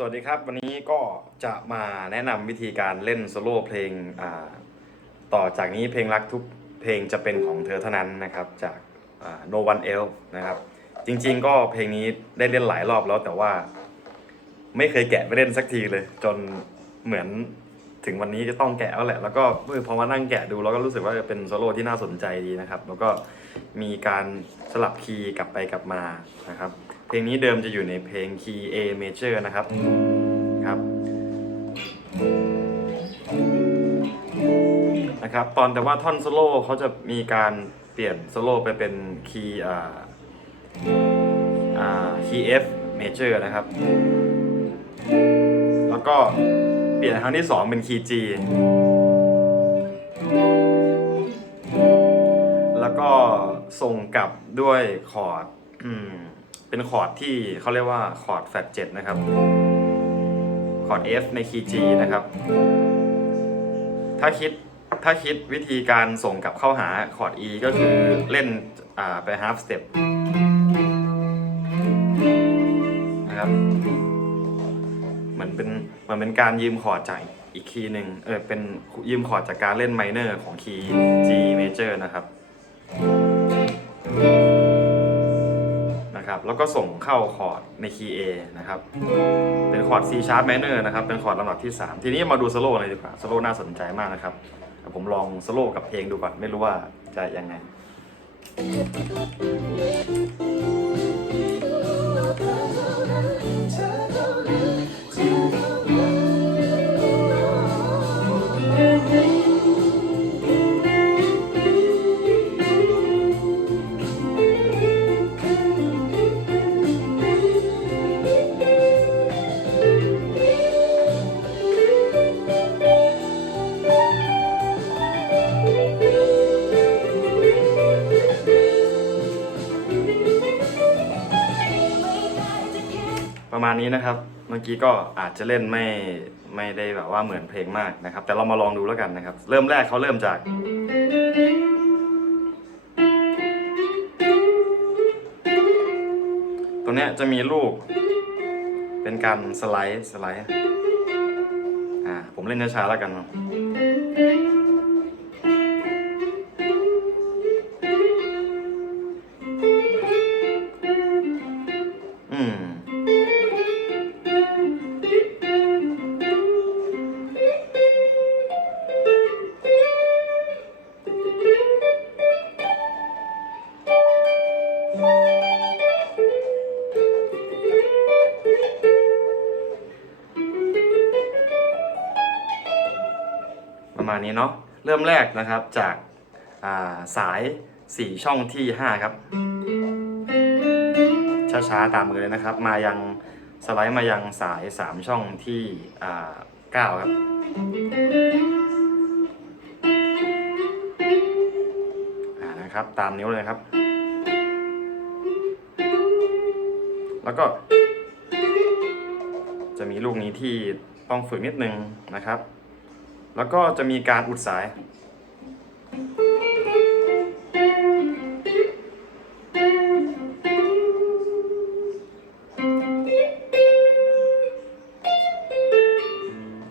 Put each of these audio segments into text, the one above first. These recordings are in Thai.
สวัสดีครับ วันนี้ก็จะมาแนะนำวิธีการเล่นโซโล่เพลงอ่าต่อจากนี้เพลงรักทุกเพลงจะเป็นของเธอเท่านั้นนะครับจากอ่า No One Else นะครับ จริงๆก็เพลงนี้ได้เล่นหลายรอบแล้วแต่ว่า ไม่เคยแกะไปเล่นสักทีเลย จนเหมือนถึงวันนี้จะต้องแกะแล้วแหละ แล้วก็เมื่อพอมานั่งแกะดูเราก็รู้สึกว่าเป็นโซโล่ที่น่าสนใจดีนะครับ แล้วก็มีการสลับคีย์กลับไปกลับมานะครับ เพลงนี้เดิมจะอยู่ในเพลงคีย์ A major นะครับ ครับ นะครับ ตอนแต่ว่าท่อนโซโล่เขาจะมีการเปลี่ยนโซโล่ไปเป็นคีย์อ่าอ่าคีย์ F major นะครับ แล้วก็เปลี่ยนครั้งที่สองเป็นคีย์ G แล้วก็ส่งกลับด้วยคอร์ด เป็นคอร์ดที่เขาเรียกว่าคอร์ดแฟตเจ็ดนะครับ คอร์ด F ในคีย์ G นะครับ ถ้าคิดถ้าคิดวิธีการส่งกลับเข้าหาคอร์ด E ก็คือเล่นอ่าไป half step นะครับเหมือนเป็นเหมือนเป็นการยืมคอร์ดจากอีกคีย์หนึ่งเออเป็นยืมคอร์ดจากการเล่นไมเนอร์ของคีย์ G major นะครับ นะครับแล้วก็ส่งเข้าคอร์ดในคีย์ A นะครับเป็นคอร์ด C sharp minor นะครับเป็นคอร์ดลำดับที่ 3 ทีนี้มาดูสโลว์เลยดีกว่าสโลว์น่าสนใจมากนะครับผมลองสโลว์กับเพลงดูก่อนไม่รู้ว่าจะยังไง ประมาณนี้นะครับ เมื่อกี้ก็อาจจะเล่นไม่ไม่ได้แบบว่าเหมือนเพลงมากนะครับ แต่เรามาลองดูแล้วกันนะครับ เริ่มแรกเขาเริ่มจากตรงเนี้ยจะมีลูก เป็นการสไลด์สไลด์อ่าผมเล่นช้าๆแล้วกันนะอืม นี้เนาะเริ่มแรกนะครับจากาสาย 4 ช่องที่ 5 ครับ ช้าๆ ตามมือเลยนะครับ มายังสไลด์มายังสาย 3 ช่องที่อ่า9ครับนะครับ ตามนิ้วเลยครับ แล้วก็ จะมีลูกนี้ที่ต้องฝึกนิดนึงนะครับ แล้วก็จะมีการอุดสาย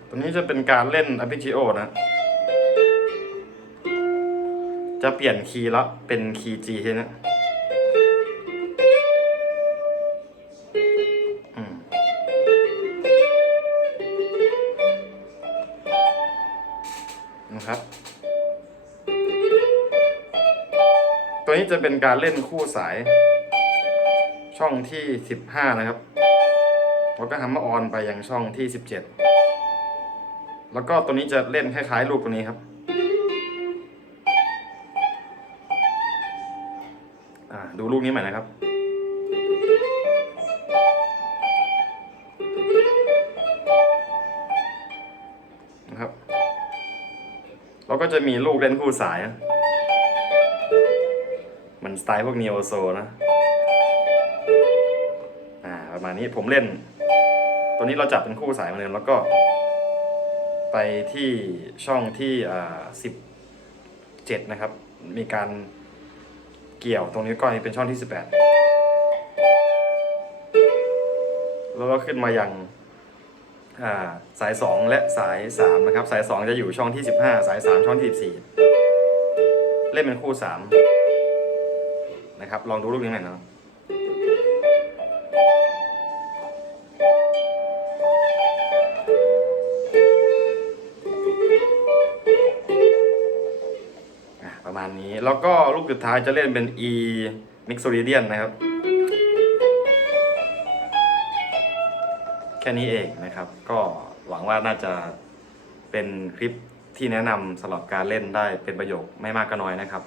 ตรงนี้จะเป็นการเล่น arpeggio นะ จะเปลี่ยนคีย์แล้วเป็นคีย์ G ทีน นะครับ ตัวนี้จะเป็นการเล่นคู่สาย ช่องที่ 15 นะครับ แล้วก็ฮัมเมอร์ออนไปยังช่องที่ 17 แล้วก็ตัวนี้จะเล่นคล้ายๆลูกตัวนี้ครับอ่าดูลูกนี้ใหม่นะครับ ก็จะมีลูกเล่นคู่สายมันสไตล์พวกนีโอโซนะอ่าประมาณนี้ผมเล่น ตัวนี้เราจับเป็นคู่สายมาเลยแล้วก็ ไปที่ช่องที่อ่าสิบเจ็ดนะครับ มีการเกี่ยวตรงนี้ก้อยเป็นช่องที่สิบแปดแล้วก็ขึ้นมายังอ่า สาย 2 และสาย 3 นะครับ สาย 2 จะอยู่ช่องที่ 15 สาย 3 ช่องที่ 14 เล่นเป็นคู่ 3 นะครับ ลองดูลูกนี้หน่อยเนาะประมาณนี้ แล้วก็ลูกสุดท้ายจะเล่นเป็น E Mixolydian นะครับ ค่นี้เองนะครับ ก็หวังว่าน่าจะเป็นคลิปที่แนะนำสำหรับการเล่นได้เป็นประโยชน์ไม่มากก็น้อยนะครับ